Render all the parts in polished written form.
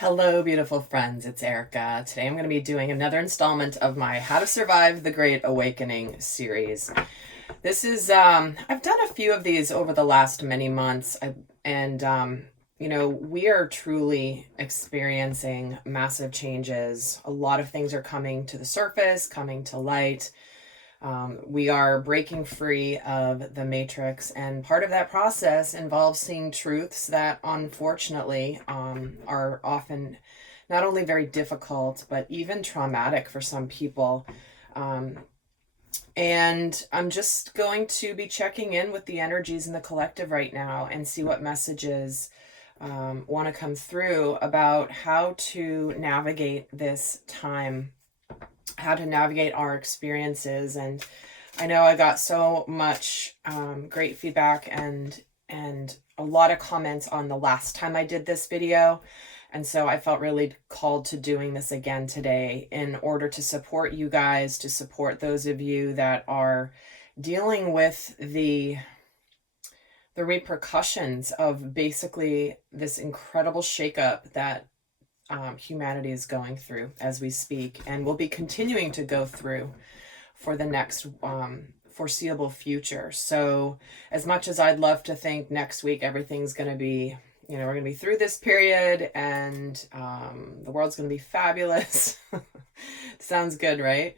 Hello, beautiful friends. It's Erika. Today I'm going to be doing another installment of my How to Survive the Great Awakening series. This is, I've done a few of these over the last many months, we are truly experiencing massive changes. A lot of things are coming to the surface, coming to light. We are breaking free of the matrix, and part of that process involves seeing truths that unfortunately are often not only very difficult, but even traumatic for some people. And I'm just going to be checking in with the energies in the collective right now and see what messages want to come through about how to navigate this time, how to navigate our experiences. And I know I got so much great feedback and a lot of comments on the last time I did this video. And so I felt really called to doing this again today in order to support you guys, to support those of you that are dealing with the repercussions of basically this incredible shakeup that humanity is going through as we speak, and will be continuing to go through for the next foreseeable future. So as much as I'd love to think next week everything's going to be, we're going to be through this period and the world's going to be fabulous. Sounds good, right?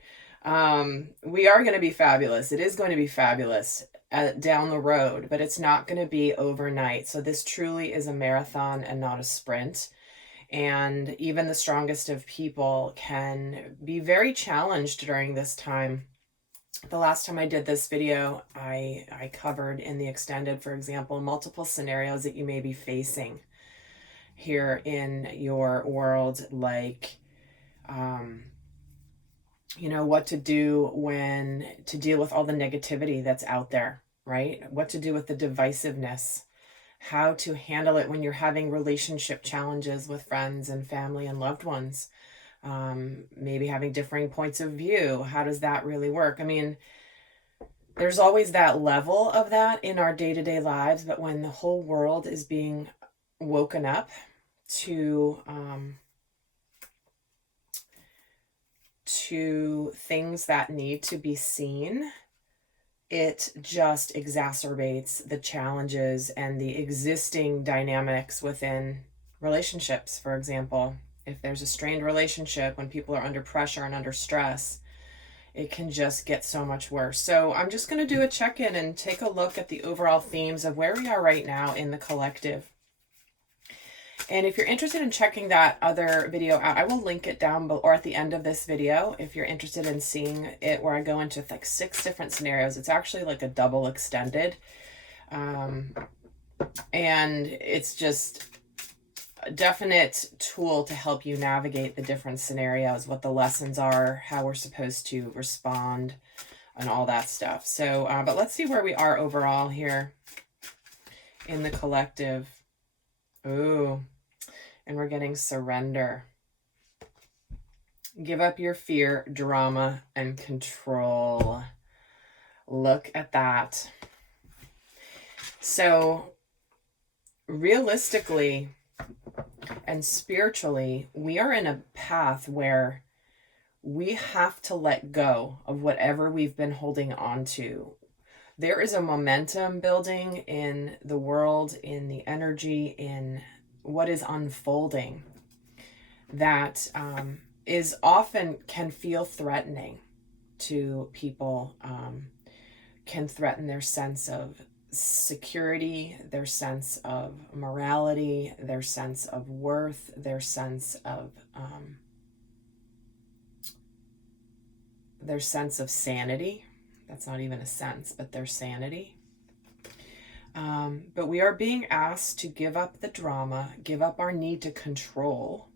We are going to be fabulous. It is going to be fabulous down the road, but it's not going to be overnight. So this truly is a marathon and not a sprint. And even the strongest of people can be very challenged during this time. The last time I did this video, I covered in the extended, for example, multiple scenarios that you may be facing here in your world, like, what to do to deal with all the negativity that's out there, right? What to do with the divisiveness, how to handle it when you're having relationship challenges with friends and family and loved ones. Maybe having differing points of view. How does that really work? I mean, there's always that level of that in our day-to-day lives, but when the whole world is being woken up to things that need to be seen, it just exacerbates the challenges and the existing dynamics within relationships. For example, if there's a strained relationship, when people are under pressure and under stress, it can just get so much worse. So I'm just going to do a check-in and take a look at the overall themes of where we are right now in the collective. And if you're interested in checking that other video out, I will link it down below or at the end of this video. If you're interested in seeing it, where I go into like 6 different scenarios, it's actually like a double extended. And it's just a definite tool to help you navigate the different scenarios, what the lessons are, how we're supposed to respond, and all that stuff. So, but let's see where we are overall here in the collective. Ooh. And we're getting surrender. Give up your fear, drama, and control. Look at that. So, realistically and spiritually, we are in a path where we have to let go of whatever we've been holding on to. There is a momentum building in the world, in the energy, in what is unfolding that is often can feel threatening to people, can threaten their sense of security, their sense of morality, their sense of worth, their sense of sanity. That's not even a sense, but their sanity. But we are being asked to give up the drama, give up our need to control.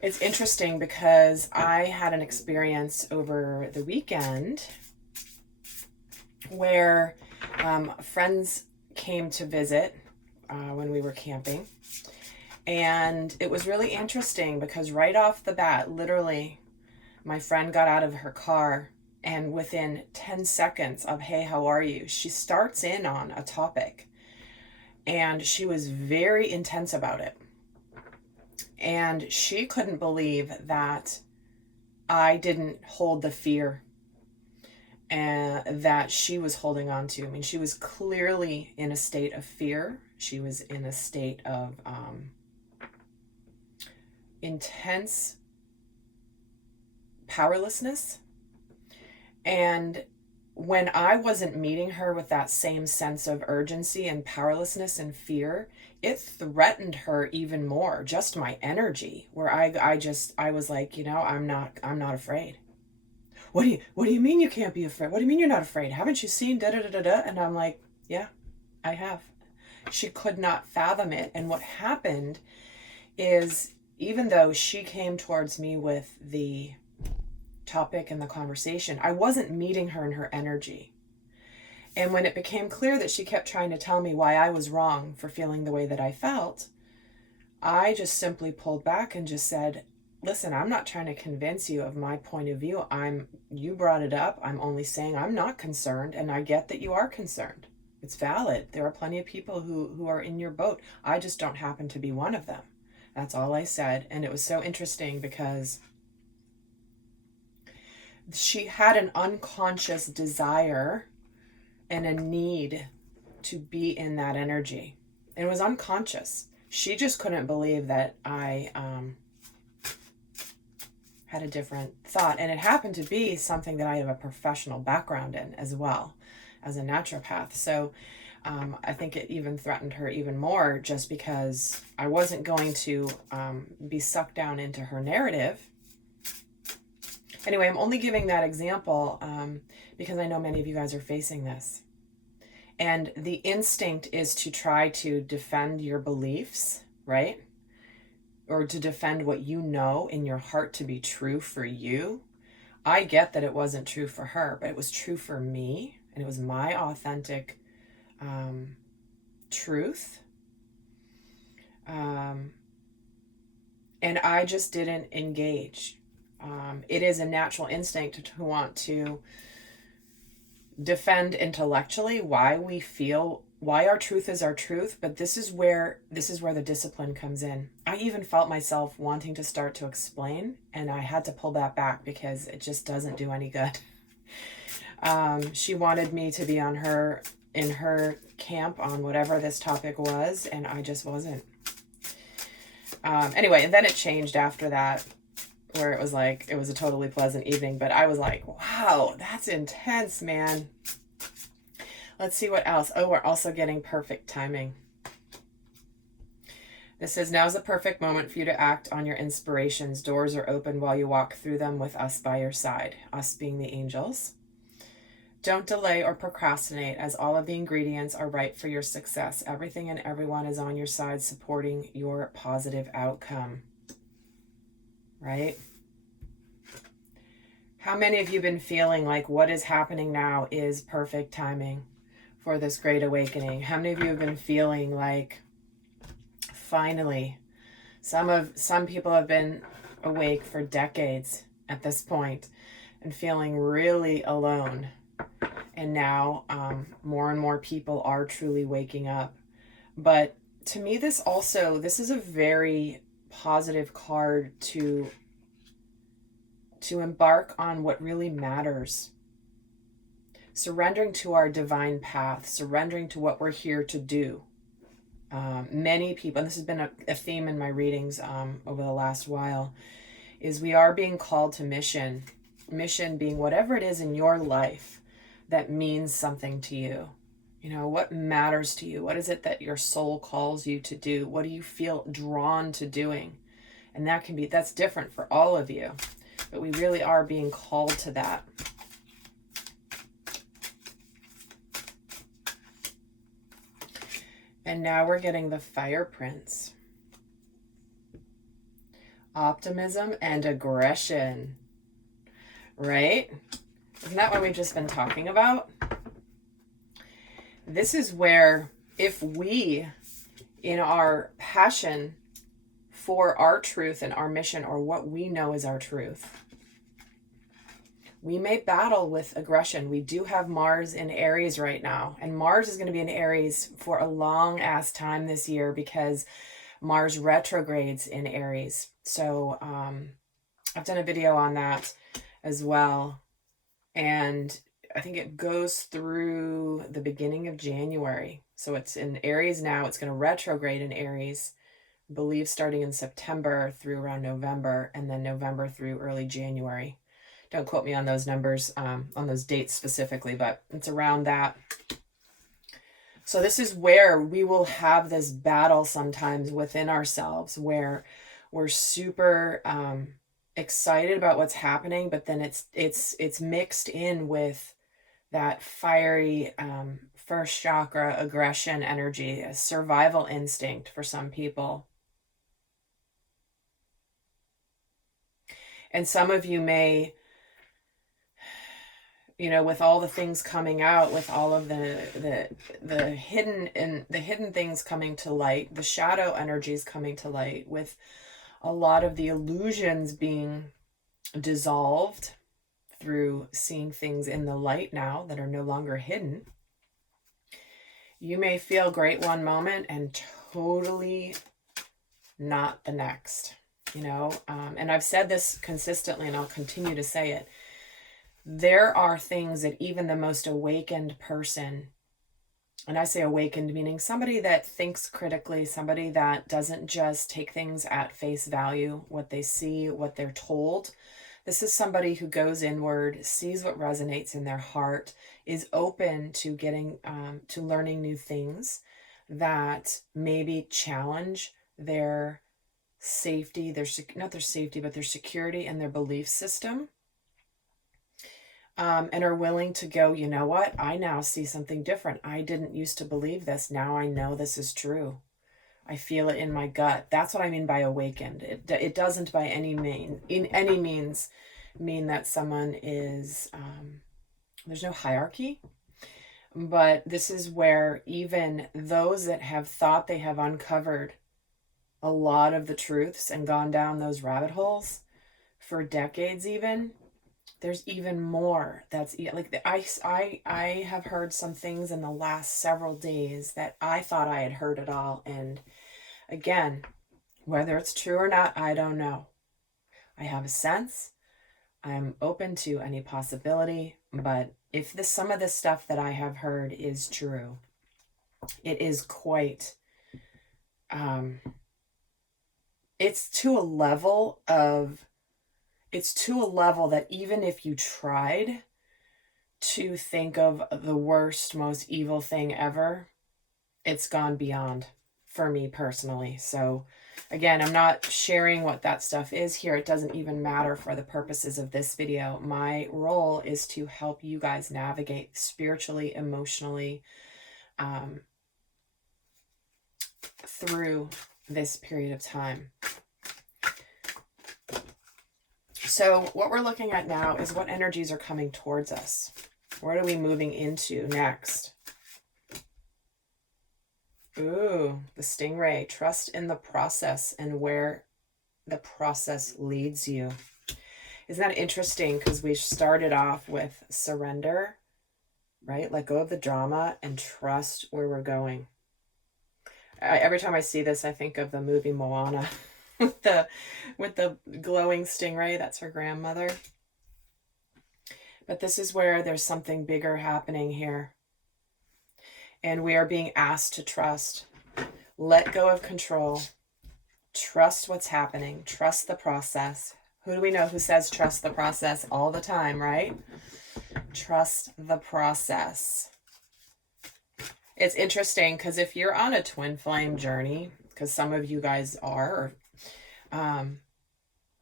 It's interesting because I had an experience over the weekend where friends came to visit when we were camping. And it was really interesting because right off the bat, literally, my friend got out of her car, and within 10 seconds of, hey, how are you? She starts in on a topic, and she was very intense about it. And she couldn't believe that I didn't hold the fear and that she was holding on to. I mean, she was clearly in a state of fear. She was in a state of intense powerlessness. And when I wasn't meeting her with that same sense of urgency and powerlessness and fear, it threatened her even more. Just my energy, where I was like, I'm not afraid. What do you mean you can't be afraid? What do you mean you're not afraid? Haven't you seen da da da da da? And I'm like, yeah, I have. She could not fathom it. And what happened is, even though she came towards me with the topic and the conversation, I wasn't meeting her in her energy. And when it became clear that she kept trying to tell me why I was wrong for feeling the way that I felt, I just simply pulled back and just said, listen, I'm not trying to convince you of my point of view. You brought it up. I'm only saying I'm not concerned, and I get that you are concerned. It's valid. There are plenty of people who are in your boat. I just don't happen to be one of them. That's all I said. And it was so interesting because she had an unconscious desire and a need to be in that energy. It was unconscious. She just couldn't believe that I had a different thought. And it happened to be something that I have a professional background in as well, as a naturopath. So I think it even threatened her even more, just because I wasn't going to be sucked down into her narrative. Anyway, I'm only giving that example because I know many of you guys are facing this. And the instinct is to try to defend your beliefs, right? Or to defend what you know in your heart to be true for you. I get that it wasn't true for her, but it was true for me. And it was my authentic truth. And I just didn't engage. It is a natural instinct to want to defend intellectually why we feel, why our truth is our truth, but this is where the discipline comes in. I even felt myself wanting to start to explain, and I had to pull that back because it just doesn't do any good. She wanted me to be in her camp on whatever this topic was, and I just wasn't. Anyway, and then it changed after that, where it was a totally pleasant evening, but I was like, wow, that's intense, man. Let's see what else. Oh, we're also getting perfect timing. This says, now's the perfect moment for you to act on your inspirations. Doors are open while you walk through them with us by your side, us being the angels. Don't delay or procrastinate, as all of the ingredients are right for your success. Everything and everyone is on your side, supporting your positive outcome. Right? How many of you have been feeling like what is happening now is perfect timing for this great awakening? How many of you have been feeling like finally, some people have been awake for decades at this point and feeling really alone. And now more and more people are truly waking up. But to me, this is a very positive card to embark on what really matters. Surrendering to our divine path, surrendering to what we're here to do. Many people, and this has been a theme in my readings over the last while, is we are being called to mission. Mission being whatever it is in your life that means something to you. You know, what matters to you? What is it that your soul calls you to do? What do you feel drawn to doing? And that's different for all of you. But we really are being called to that. And now we're getting the Fire Prince. Optimism and aggression. Right? Isn't that what we've just been talking about? This is where, if we, in our passion for our truth and our mission, or what we know is our truth, we may battle with aggression. We do have Mars in Aries right now, and Mars is going to be in Aries for a long ass time this year, because Mars retrogrades in Aries. So I've done a video on that as well. And I think it goes through the beginning of January. So it's in Aries now. It's going to retrograde in Aries, I believe starting in September through around November, and then November through early January. Don't quote me on those numbers, on those dates specifically, but it's around that. So this is where we will have this battle sometimes within ourselves where we're super excited about what's happening, but then it's mixed in with that fiery first chakra aggression energy, a survival instinct for some people. And some of you may, you know, with all the things coming out, with all of the hidden things coming to light, the shadow energies coming to light, with a lot of the illusions being dissolved through seeing things in the light now that are no longer hidden. You may feel great one moment and totally not the next, you know. And I've said this consistently, and I'll continue to say it. There are things that even the most awakened person, and I say awakened meaning somebody that thinks critically, somebody that doesn't just take things at face value, what they see, what they're told. This is somebody who goes inward, sees what resonates in their heart, is open to getting, to learning new things that maybe challenge their safety, not their safety, but their security and their belief system. And are willing to go, you know what? I now see something different. I didn't used to believe this. Now I know this is true. I feel it in my gut. That's what I mean by awakened. It doesn't by any means mean that someone is, there's no hierarchy. But this is where even those that have thought they have uncovered a lot of the truths and gone down those rabbit holes for decades even, there's even more. That's like I have heard some things in the last several days that I thought I had heard it all. And again, whether it's true or not, I don't know. I have a sense. I'm open to any possibility. But if some of this stuff that I have heard is true, it is quite, it's to a level that even if you tried to think of the worst, most evil thing ever, it's gone beyond for me personally. So again, I'm not sharing what that stuff is here. It doesn't even matter for the purposes of this video. My role is to help you guys navigate spiritually, emotionally, through this period of time. So what we're looking at now is what energies are coming towards us. What are we moving into next? Ooh, the stingray. Trust in the process and where the process leads you. Isn't that interesting? Because we started off with surrender, right? Let go of the drama and trust where we're going. Every time I see this, I think of the movie Moana. with the glowing stingray. That's her grandmother. But this is where there's something bigger happening here. And we are being asked to trust. Let go of control. Trust what's happening. Trust the process. Who do we know who says trust the process all the time, right? Trust the process. It's interesting because if you're on a twin flame journey, because some of you guys are,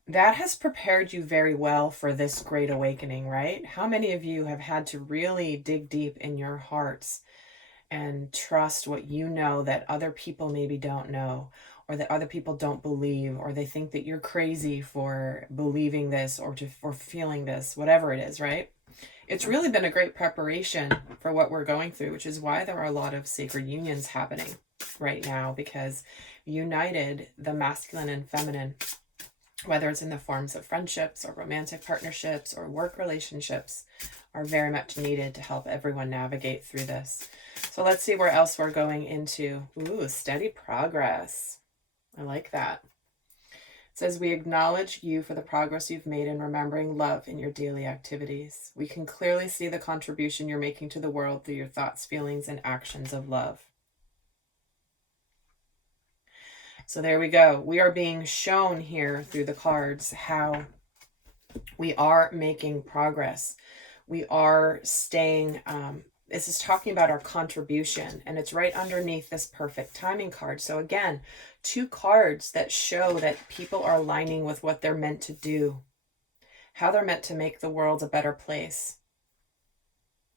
that has prepared you very well for this great awakening, right? How many of you have had to really dig deep in your hearts and trust what you know that other people maybe don't know, or that other people don't believe, or they think that you're crazy for believing this or for feeling this, whatever it is, right? It's really been a great preparation for what we're going through, which is why there are a lot of sacred unions happening right now, because united the masculine and feminine, whether it's in the forms of friendships or romantic partnerships or work relationships, are very much needed to help everyone navigate through this. So let's see where else we're going into. Ooh, steady progress. I like that. It says, we acknowledge you for the progress you've made in remembering love in your daily activities. We can clearly see the contribution you're making to the world through your thoughts, feelings, and actions of love. So there we go. We are being shown here through the cards how we are making progress. We are staying, this is talking about our contribution, and it's right underneath this perfect timing card. So again, 2 cards that show that people are aligning with what they're meant to do, how they're meant to make the world a better place.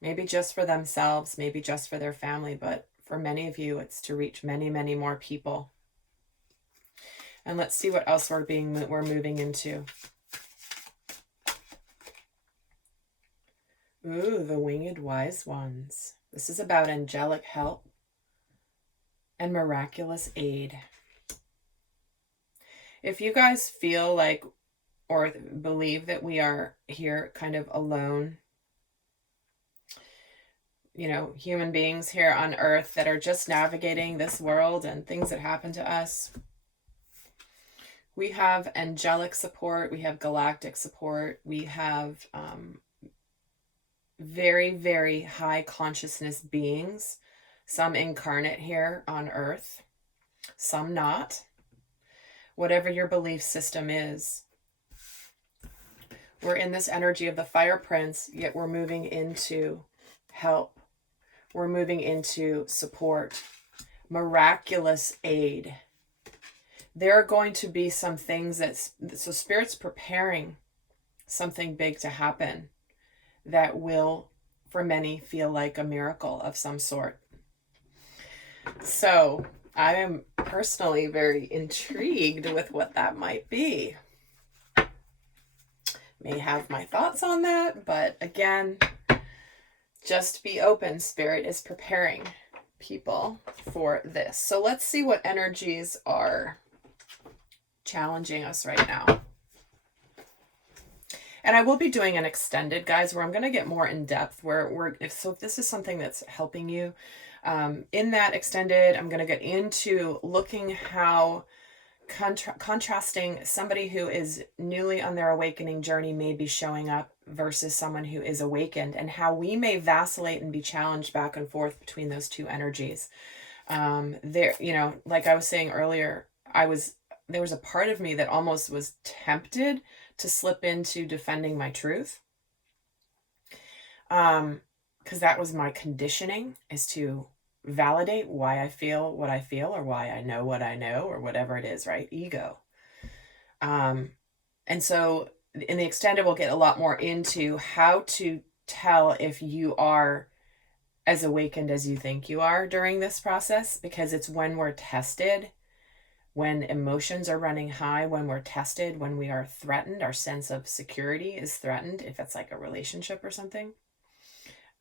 Maybe just for themselves, maybe just for their family, but for many of you, it's to reach many, many more people. And let's see what else we're moving into. Ooh, the winged wise ones. This is about angelic help and miraculous aid. If you guys feel like or believe that we are here kind of alone, you know, human beings here on Earth that are just navigating this world and things that happen to us, we have angelic support, we have galactic support, we have very, very high consciousness beings, some incarnate here on Earth, some not. Whatever your belief system is, we're in this energy of the Fire Prince, yet we're moving into help. We're moving into support, miraculous aid. There are going to be some things so Spirit's preparing something big to happen that will, for many, feel like a miracle of some sort. So I am personally very intrigued with what that might be. May have my thoughts on that, but again, just be open. Spirit is preparing people for this. So let's see what energies are challenging us right now. And I will be doing an extended, guys, where I'm going to get more in depth, if this is something that's helping you, in that extended, I'm going to get into looking how contrasting somebody who is newly on their awakening journey may be showing up versus someone who is awakened, and how we may vacillate and be challenged back and forth between those 2 energies. You know, like I was saying earlier, there was a part of me that almost was tempted to slip into defending my truth. Because that was my conditioning, is to validate why I feel what I feel, or why I know what I know, or whatever it is, right? Ego. And so in the extended, we'll get a lot more into how to tell if you are as awakened as you think you are during this process, because it's when we're tested, when emotions are running high, when we're tested, when we are threatened, our sense of security is threatened, if it's like a relationship or something,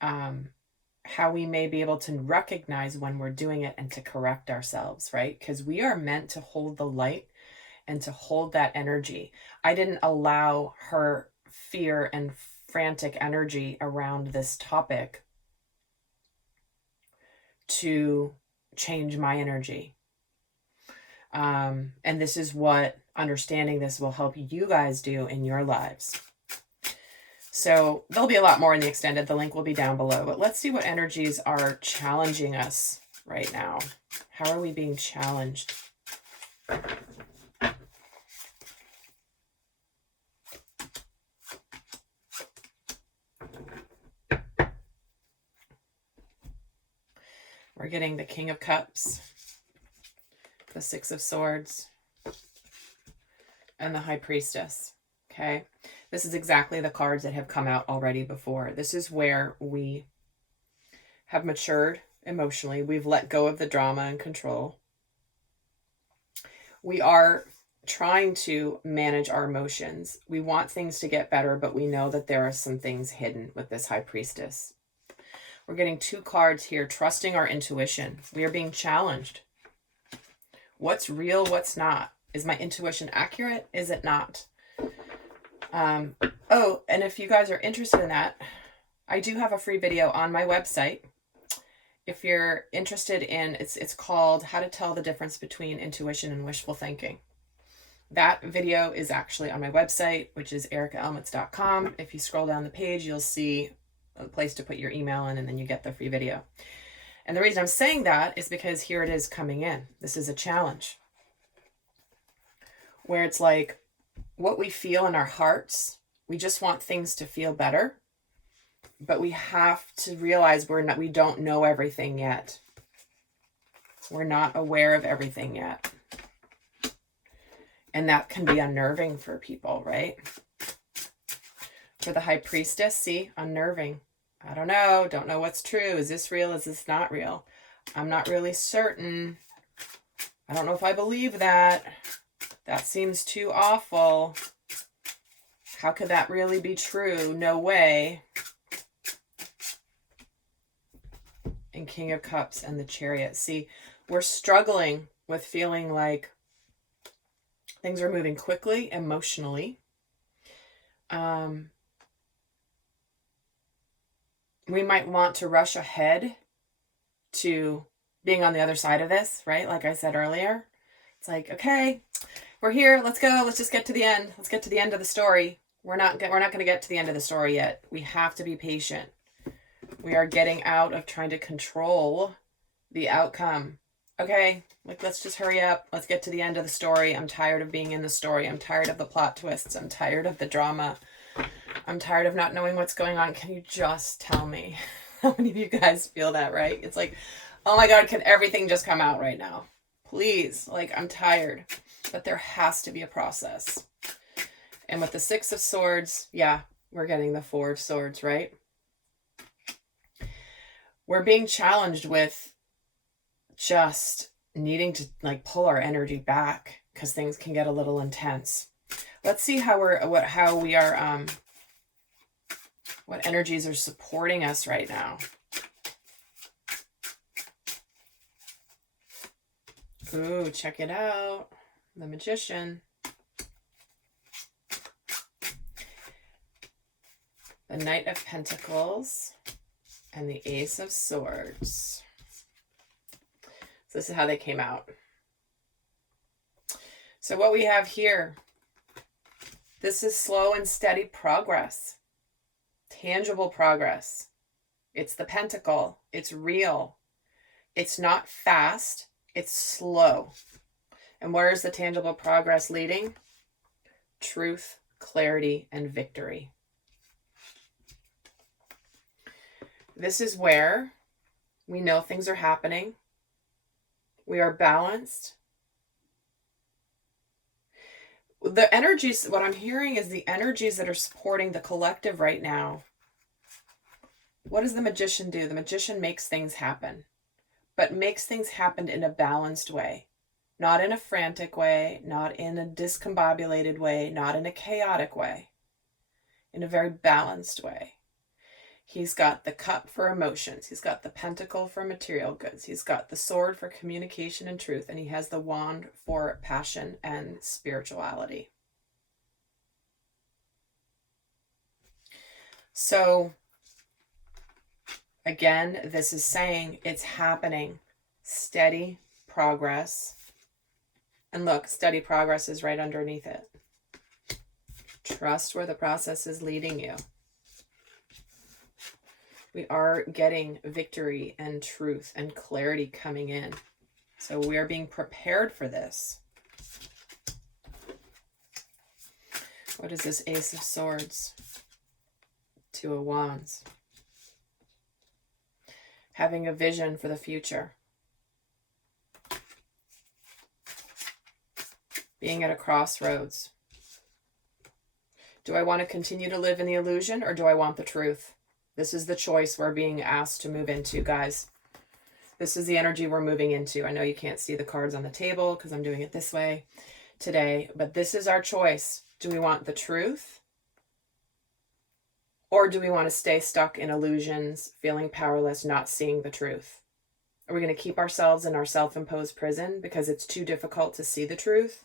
how we may be able to recognize when we're doing it and to correct ourselves, right? Because we are meant to hold the light and to hold that energy. I didn't allow her fear and frantic energy around this topic to change my energy. And this is what understanding this will help you guys do in your lives. So there'll be a lot more in the extended. The link will be down below. But let's see what energies are challenging us right now. How are we being challenged? We're getting the King of Cups, the Six of Swords, and the High Priestess. Okay, this is exactly the cards that have come out already before. This is where we have matured emotionally. We've let go of the drama and control. We are trying to manage our emotions. We want things to get better, but we know that there are some things hidden with this High Priestess. We're getting 2 cards here, trusting our intuition. We are being challenged. What's real, what's not? Is my intuition accurate? Is it not? Oh, and if you guys are interested in that, I do have a free video on my website. if you're interested in, it's called How to Tell the Difference Between Intuition and Wishful Thinking. That video is actually on my website, which is erikaelmitz.com. If you scroll down the page, you'll see a place to put your email in, and then you get the free video. And the reason I'm saying that is because here it is coming in. This is a challenge where it's like what we feel in our hearts. We just want things to feel better, but we have to realize we don't know everything yet. We're not aware of everything yet. And that can be unnerving for people, right? For the high priestess, see, unnerving. I don't know what's true. Is this real? Is this not real? I'm not really certain. I don't know if I believe that. That seems too awful. How could that really be true? No way. And King of Cups and the Chariot. See, we're struggling with feeling like things are moving quickly emotionally. We might want to rush ahead to being on the other side of this, right? Like I said earlier, it's like, okay, we're here. Let's go. Let's just get to the end. Let's get to the end of the story. We're not going to get to the end of the story yet. We have to be patient. We are getting out of trying to control the outcome. Okay, like, let's just hurry up. Let's get to the end of the story. I'm tired of being in the story. I'm tired of the plot twists. I'm tired of the drama. I'm tired of not knowing what's going on. Can you just tell me? How many of you guys feel that, right? It's like, oh my God, can everything just come out right now? Please, like, I'm tired. But there has to be a process. And with the Six of Swords, yeah, we're getting the Four of Swords, right? We're being challenged with just needing to like pull our energy back because things can get a little intense. Let's see what energies are supporting us right now. Ooh, check it out. The Magician. The Knight of Pentacles and the Ace of Swords. So this is how they came out. So what we have here, this is slow and steady progress. Tangible progress. It's the Pentacle. It's real. It's not fast. It's slow. And where is the tangible progress leading? Truth, clarity, and victory. This is where we know things are happening. We are balanced. The energies, what I'm hearing is the energies that are supporting the collective right now. What does the Magician do? The Magician makes things happen, but makes things happen in a balanced way. Not in a frantic way, not in a discombobulated way, not in a chaotic way. In a very balanced way. He's got the Cup for emotions. He's got the Pentacle for material goods. He's got the Sword for communication and truth. And he has the Wand for passion and spirituality. So, again, this is saying it's happening. Steady progress. And look, steady progress is right underneath it. Trust where the process is leading you. We are getting victory and truth and clarity coming in. So we are being prepared for this. What is this Ace of Swords? Two of Wands. Having a vision for the future. Being at a crossroads. Do I want to continue to live in the illusion, or do I want the truth? This is the choice we're being asked to move into, guys. This is the energy we're moving into. I know you can't see the cards on the table because I'm doing it this way today, but this is our choice. Do we want the truth? Or do we want to stay stuck in illusions, feeling powerless, not seeing the truth? Are we going to keep ourselves in our self-imposed prison because it's too difficult to see the truth?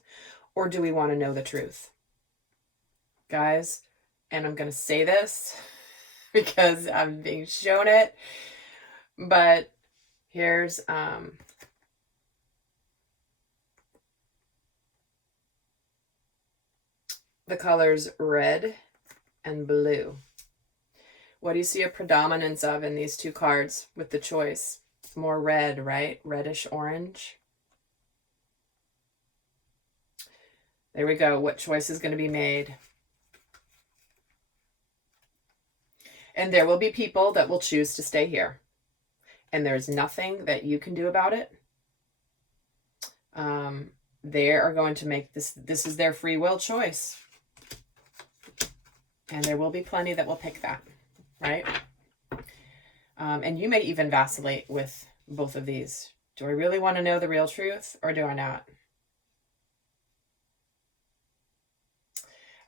Or do we want to know the truth? Guys, and I'm going to say this because I'm being shown it, but Here's the colors red and blue. What do you see a predominance of in these two cards with the choice? More red, right? Reddish orange. There we go. What choice is going to be made? And there will be people that will choose to stay here. And there's nothing that you can do about it. They are going to make this is their free will choice. And there will be plenty that will pick that, right? And you may even vacillate with both of these. Do I really want to know the real truth or do I not?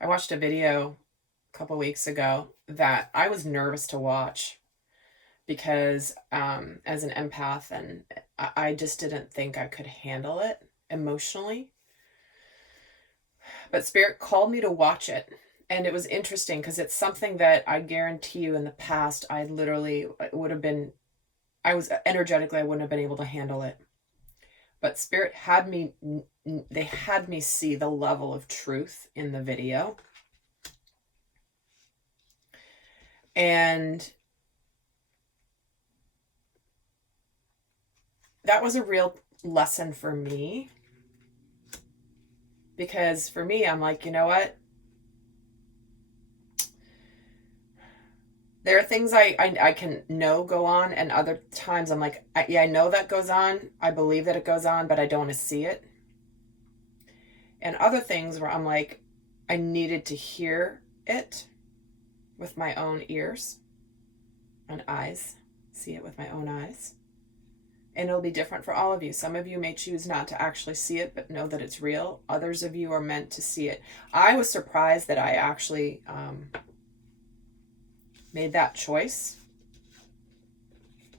I watched a video a couple weeks ago that I was nervous to watch because as an empath, and I just didn't think I could handle it emotionally. But Spirit called me to watch it. And it was interesting because it's something that I guarantee you in the past, I literally would have been, I was energetically, I wouldn't have been able to handle it. But Spirit had me, they had me see the level of truth in the video. And that was a real lesson for me. Because for me, I'm like, you know what? There are things I can know go on, and other times I'm like, yeah, I know that goes on. I believe that it goes on, but I don't want to see it. And other things where I'm like, I needed to hear it with my own ears and eyes, see it with my own eyes. And it'll be different for all of you. Some of you may choose not to actually see it, but know that it's real. Others of you are meant to see it. I was surprised that I actually made that choice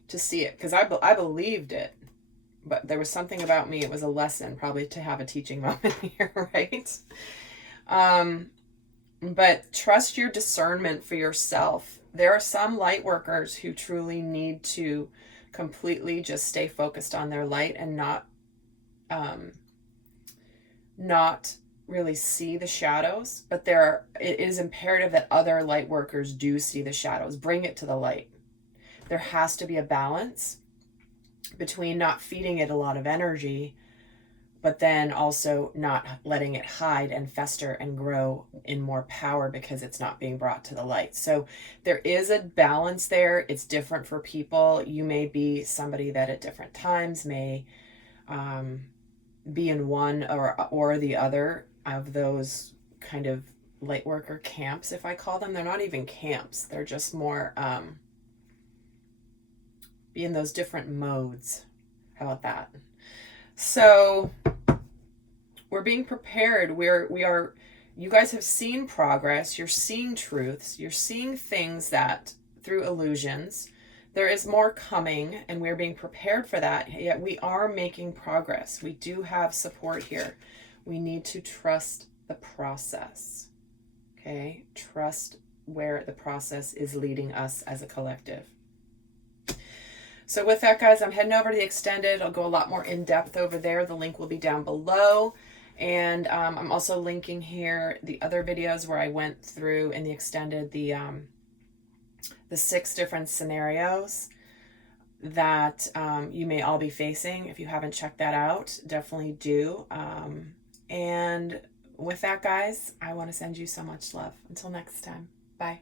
to see it because I believed it, but there was something about me. It was a lesson probably to have a teaching moment here, right? But trust your discernment for yourself. There are some light workers who truly need to completely just stay focused on their light and not really see the shadows, but it is imperative that other light workers do see the shadows. Bring it to the light. There has to be a balance between not feeding it a lot of energy, but then also not letting it hide and fester and grow in more power because it's not being brought to the light. So there is a balance there. It's different for people. You may be somebody that at different times may be in one or the other of those kind of light worker camps, if I call them. They're not even camps. They're just more be in those different modes. How about that? So we're being prepared. You guys have seen progress. You're seeing truths. You're seeing things that through illusions. There is more coming, and we're being prepared for that. Yet we are making progress. We do have support here. We need to trust the process. Okay? Trust where the process is leading us as a collective. So with that, guys, I'm heading over to the extended. I'll go a lot more in depth over there. The link will be down below. And I'm also linking here the other videos where I went through in the extended the 6 different scenarios that you may all be facing. If you haven't checked that out, definitely do. And with that, guys, I want to send you so much love. Until next time. Bye.